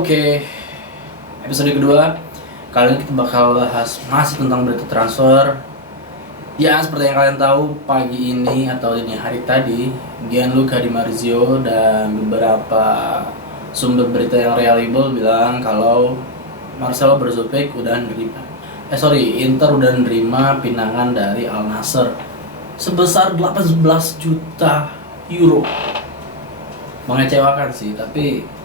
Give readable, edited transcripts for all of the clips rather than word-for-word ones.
Oke, episode kedua. Kali ini kita bakal bahas masih tentang berita transfer. Ya, seperti yang kalian tahu, pagi ini atau dini hari tadi, Gianluca Di Marzio dan beberapa sumber berita yang reliable bilang kalau Marcelo Brozovic udah nerima. Inter udah nerima pinangan dari Al Nassr sebesar 18 juta euro. Mengecewakan sih, tapi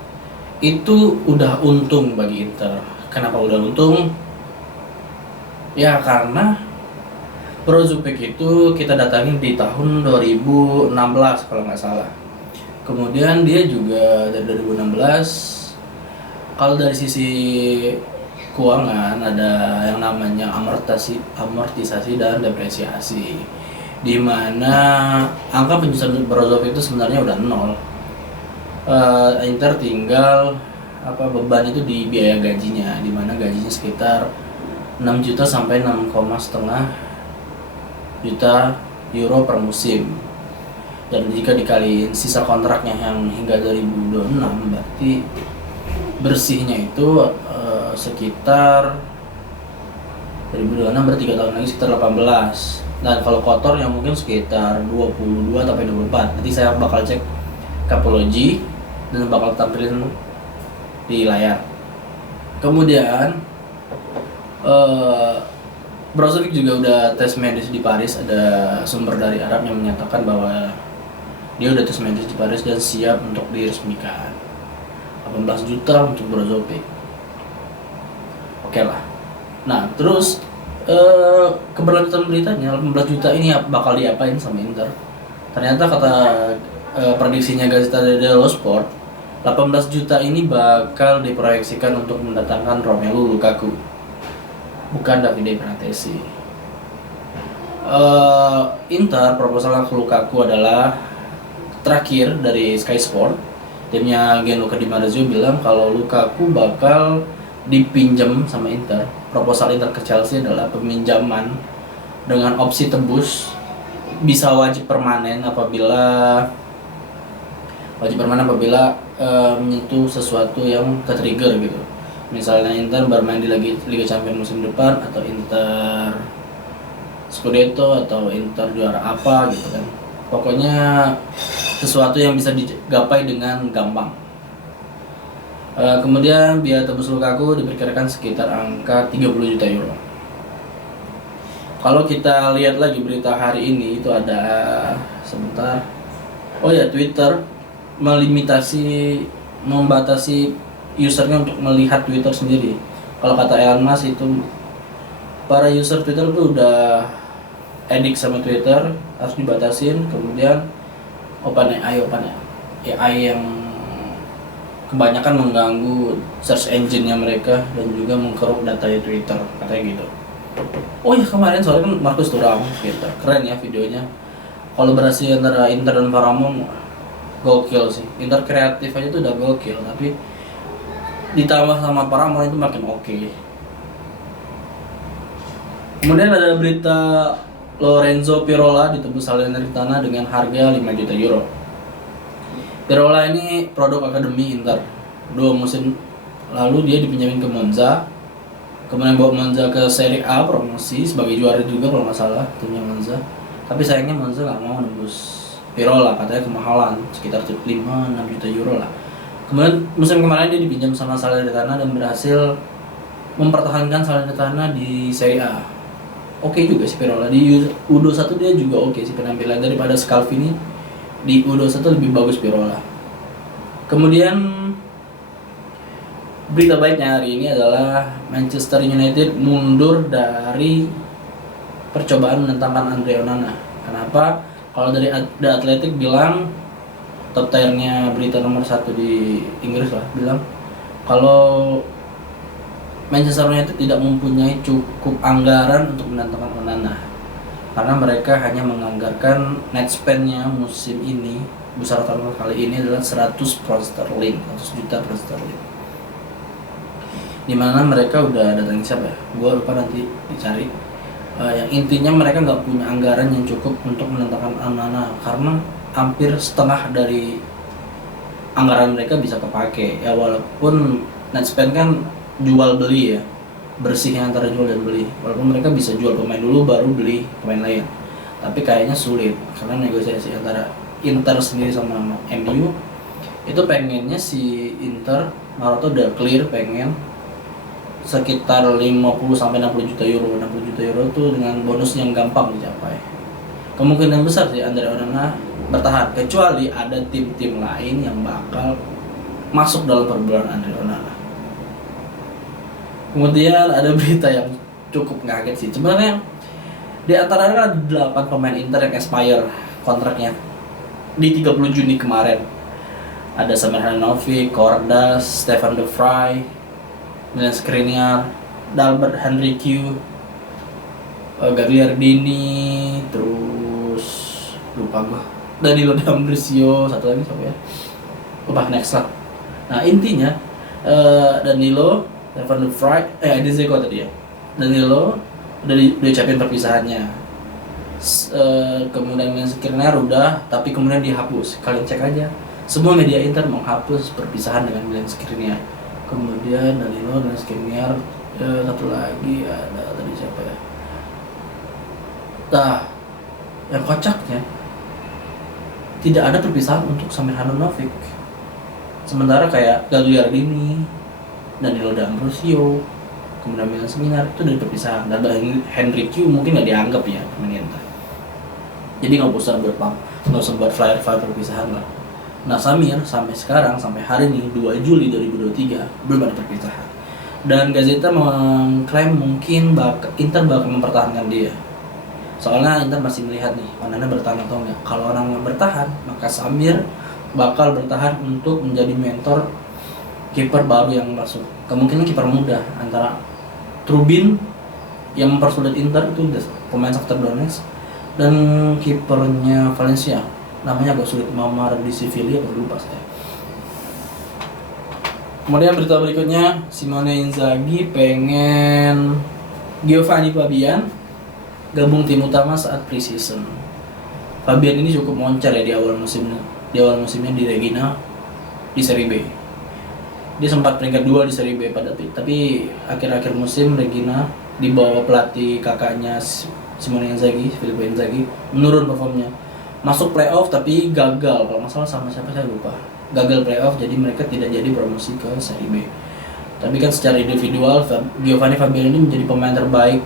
itu udah untung bagi Inter. Kenapa udah untung? Ya karena Brozovic itu kita datangin di tahun 2016 kalau nggak salah. Kemudian dia juga dari 2016, kalau dari sisi keuangan ada yang namanya amortisasi dan depresiasi, di mana angka penjualan Brozovic itu sebenarnya udah nol. Inter tinggal beban itu di biaya gajinya, di mana gajinya sekitar 6 juta sampai 6,5 juta euro per musim. Dan jika dikaliin sisa kontraknya yang hingga 2026, berarti bersihnya itu sekitar 2026 berarti 3 tahun lagi sekitar 18. Dan kalau kotor yang mungkin sekitar 22 sampai 24. Nanti saya bakal cek Capology dan bakal tampilin di layar. Kemudian Brozovic juga udah tes medis di Paris. Ada sumber dari Arab yang menyatakan bahwa dia udah tes medis di Paris dan siap untuk diresmikan. 18 juta untuk Brozovic. Oke lah. Nah, terus keberlanjutan beritanya 18 juta ini bakal diapain sama Inter? Ternyata kata prediksinya Gazzetta dello Sport, 18 juta ini bakal diproyeksikan untuk mendatangkan Romelu Lukaku, bukan Davide Pratesi. Inter proposal ke Lukaku adalah terakhir dari Sky Sport. Timnya Gianluca Di Marzio bilang kalau Lukaku bakal dipinjam sama Inter. Proposal Inter ke Chelsea adalah peminjaman dengan opsi tebus, bisa wajib permanen apabila menyentuh sesuatu yang ke-trigger gitu. Misalnya Inter bermain di Liga Champions musim depan, atau Inter Scudetto, atau Inter juara apa gitu kan. Pokoknya sesuatu yang bisa digapai dengan gampang. Kemudian biaya tebus Lukaku diperkirakan sekitar angka 30 juta euro. Kalau kita lihat lagi berita hari ini itu ada sebentar. Twitter membatasi usernya untuk melihat Twitter sendiri. Kalau kata Elon Musk itu para user Twitter itu udah edik sama Twitter, harus dibatasin. Kemudian OpenAI yang kebanyakan mengganggu search engine-nya mereka dan juga mengkeruk datanya Twitter, katanya gitu. Kemarin soalnya kan Marcus Thuram Twitter, keren ya videonya. Kolaborasi antara Inter dan Paramount gokil sih. Inter kreatif aja tuh udah gokil, tapi ditambah sama Paramount itu makin oke. Kemudian ada berita Lorenzo Pirola ditebus Salernitana dengan harga 5 juta euro. Pirola ini produk akademi Inter. 2 musim lalu dia dipinjamin ke Monza. Kemudian bawa Monza ke Serie A promosi sebagai juara juga kalau nggak salah timnya Monza. Tapi sayangnya Monza nggak mau nembus Pirola, katanya kemahalan, sekitar 5-6 juta euro lah. Kemudian musim kemarin dia dipinjam sama Salernitana dan berhasil mempertahankan Salernitana di Serie A. Oke juga sih Pirola, di U21 dia juga oke sih penampilan, daripada Scalvini di U21 lebih bagus Pirola. Kemudian berita baiknya hari ini adalah Manchester United mundur dari percobaan menentangkan Andre Onana. Kenapa? Kalau dari The Athletic bilang, top tiernya berita nomor 1 di Inggris lah, bilang kalau Manchester United tidak mempunyai cukup anggaran untuk mendatangkan Onana, karena mereka hanya menganggarkan net spend-nya musim ini, besar tahun kali ini adalah 100 juta pound sterling. Dimana mereka udah datangin siapa ya? Gua lupa, nanti dicari. Yang intinya mereka nggak punya anggaran yang cukup untuk mendatangkan Onana, karena hampir setengah dari anggaran mereka bisa kepake ya, walaupun Net spend kan jual beli ya, bersihnya antara jual dan beli. Walaupun mereka bisa jual pemain dulu baru beli pemain lain, tapi kayaknya sulit karena negosiasi antara Inter sendiri sama MU itu pengennya si Inter Maroto udah clear pengen sekitar 50-60 juta euro. 60 juta euro tuh dengan bonus yang gampang dicapai. Kemungkinan besar sih Andre Onana bertahan, kecuali ada tim-tim lain yang bakal masuk dalam perburuan Andre Onana. Kemudian ada berita yang cukup ngaget sih. Sebenarnya di antaranya ada 8 pemain Inter yang expire kontraknya di 30 Juni kemarin. Ada Samir Handanovic, Kordas, Stefan De Vrij, Milan Skriniar, Dalbert Henrique, Gagliardini, terus lupa gua, Danilo D'Ambrosio, satu lagi siapa ya? Lupa, next lah. Nah intinya Danilo, Stefan De Vrij, ada Dzeko tadi ya. Danilo udah diucapin perpisahannya. Kemudian Milan Skriniar udah, tapi kemudian dihapus. Kalian cek aja. Semua media Inter menghapus perpisahan dengan Milan Skriniar. Kemudian Danilo dan Skriniar, satu lagi ada tadi siapa ya? Nah, yang kocaknya tidak ada perpisahan untuk Samir Handanovic. Sementara kayak Gagliardini, Danilo D'Ambrosio, kemudian Milan Skriniar itu dari perpisahan. Dan Henrique mungkin nggak dianggap ya pemain Inter. Jadi nggak usah buat flyer perpisahan lah. Nah Samir sampai sekarang, sampai hari ini 2 Juli 2023 belum ada perpisahan. Dan Gazzetta mengklaim mungkin Inter bakal mempertahankan dia. Soalnya Inter masih melihat nih, Onana bertahan atau enggak. Kalau Onana bertahan, maka Samir bakal bertahan untuk menjadi mentor kiper baru yang masuk. Kemungkinan kiper muda antara Trubin yang mempersulit Inter itu pemain Shakhtar Donetsk, dan kipernya Valencia namanya agak sulit, Mamar di Sevilla atau lupa saya. Kemudian berita berikutnya, Simone Inzaghi pengen Giovanni Fabian gabung tim utama saat preseason. Fabian ini cukup moncer ya di awal musimnya di Regina di Serie B. Dia sempat peringkat 2 di Serie B tapi akhir-akhir musim Regina di bawah pelatih kakaknya Simone Inzaghi, Filippo Inzaghi, menurun performnya. Masuk playoff tapi gagal, kalau nggak salah sama siapa saya lupa. Gagal playoff, jadi mereka tidak jadi promosi ke Serie B. Tapi kan secara individual Giovanni Fabian ini menjadi pemain terbaik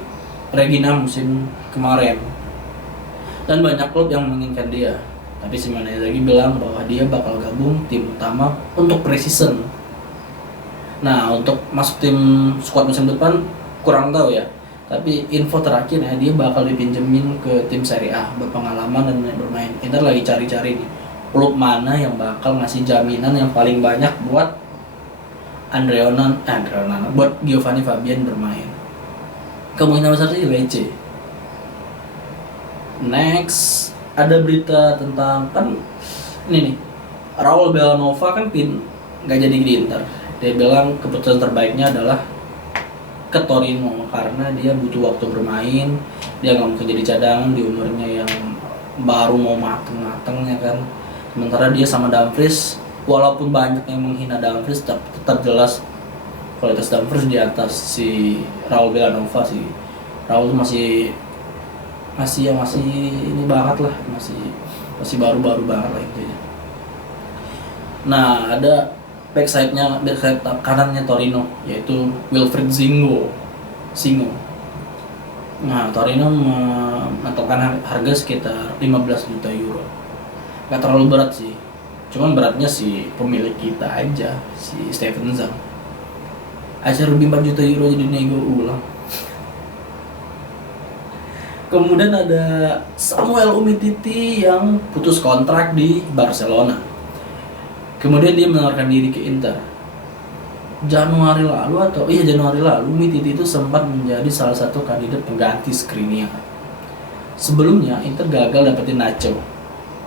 Regina musim kemarin. Dan banyak klub yang menginginkan dia. Tapi Simone Inzaghi bilang bahwa dia bakal gabung tim utama untuk preseason. Nah, untuk masuk tim squad musim depan kurang tahu ya. Tapi info terakhir ya, dia bakal dipinjemin ke tim Serie A, berpengalaman dan bermain. Inter lagi cari-cari nih klub mana yang bakal ngasih jaminan yang paling banyak buat Andre Onana, buat Giovanni Fabian bermain. Kemungkinan besar sih Lecce. Next, ada berita tentang, kan ini nih, Raul Bellanova kan nggak jadi di Inter. Dia bilang keputusan terbaiknya adalah ke Torino karena dia butuh waktu bermain. Dia nggak mungkin jadi cadangan di umurnya yang baru mau mateng ya kan. Sementara dia sama Dumfries, walaupun banyak yang menghina Dumfries, tetap jelas kualitas Dumfries di atas si Raul Bellanova sih. Raul masih ini banget lah, masih baru banget lah intinya. Nah, ada back side kanannya Torino, yaitu Wilfried Zingo. Nah, Torino menetapkan harga sekitar 15 juta euro. Gak terlalu berat sih, cuman beratnya si pemilik kita aja, si Steven Zhang. Aja lebih 4 juta euro jadi nego ulang. Kemudian ada Samuel Umtiti yang putus kontrak di Barcelona. Kemudian dia menawarkan diri ke Inter. Januari lalu Umtiti itu sempat menjadi salah satu kandidat pengganti Skriniar. Sebelumnya Inter gagal dapetin Nacho.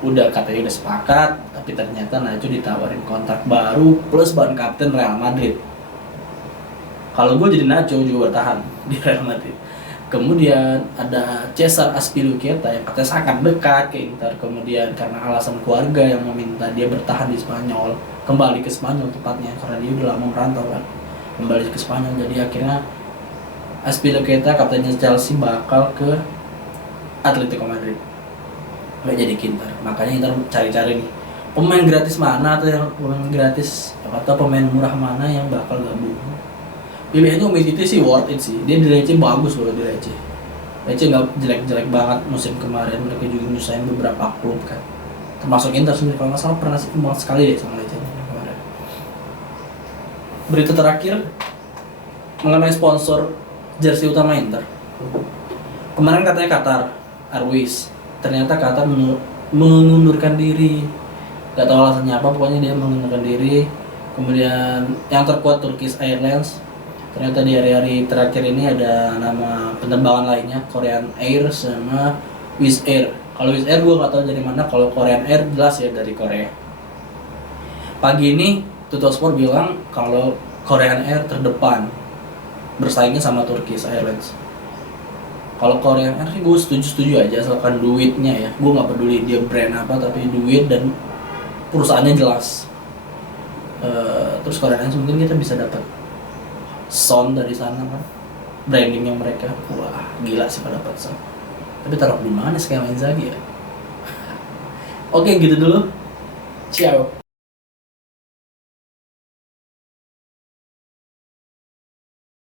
Katanya udah sepakat, tapi ternyata Nacho ditawarin kontrak baru plus ban kapten Real Madrid. Kalau gue jadi Nacho juga bertahan di Real Madrid. Kemudian ada Cesar Azpilicueta yang katanya sangat dekat ke Inter. Kemudian karena alasan keluarga yang meminta dia bertahan di Spanyol, kembali ke Spanyol tepatnya karena dia udah lama merantau kan. kembali ke Spanyol. Jadi akhirnya Azpilicueta kaptennya Chelsea bakal ke Atletico Madrid, nggak jadi ke Inter. Makanya Inter cari-cari nih pemain gratis mana atau pemain murah mana yang bakal gabung. Pilihannya Umtiti sih worth it sih, dia di Lecce bagus loh di Lecce. Lecce nggak jelek-jelek banget musim kemarin, mereka juga nyusahin beberapa klub kan, termasuk Inter sendiri kalau nggak salah pernah imbang sekali deh sama Lecce kemarin. Berita terakhir mengenai sponsor jersey utama Inter. Kemarin katanya Qatar Airways, ternyata Qatar mengundurkan diri. Gak tahu alasannya apa, pokoknya dia mengundurkan diri. Kemudian yang terkuat Turkish Airlines. Ternyata di hari-hari terakhir ini ada nama penerbangan lainnya, Korean Air sama Wizz Air. Kalau Wizz Air gue gak tahu dari mana, kalau Korean Air jelas ya dari Korea. Pagi ini Tuttosport bilang kalau Korean Air terdepan bersaingnya sama Turkish Airlines. Kalau Korean Air sih gue setuju aja asalkan duitnya ya. Gue nggak peduli dia brand apa, tapi duit dan perusahaannya jelas. Terus Korean Air mungkin kita bisa dapat sound dari sana kan, brandingnya mereka. Wah gila sih pada dapat sound. Tapi taruh di mana skema Inzaghi ya? Oke gitu dulu. Ciao.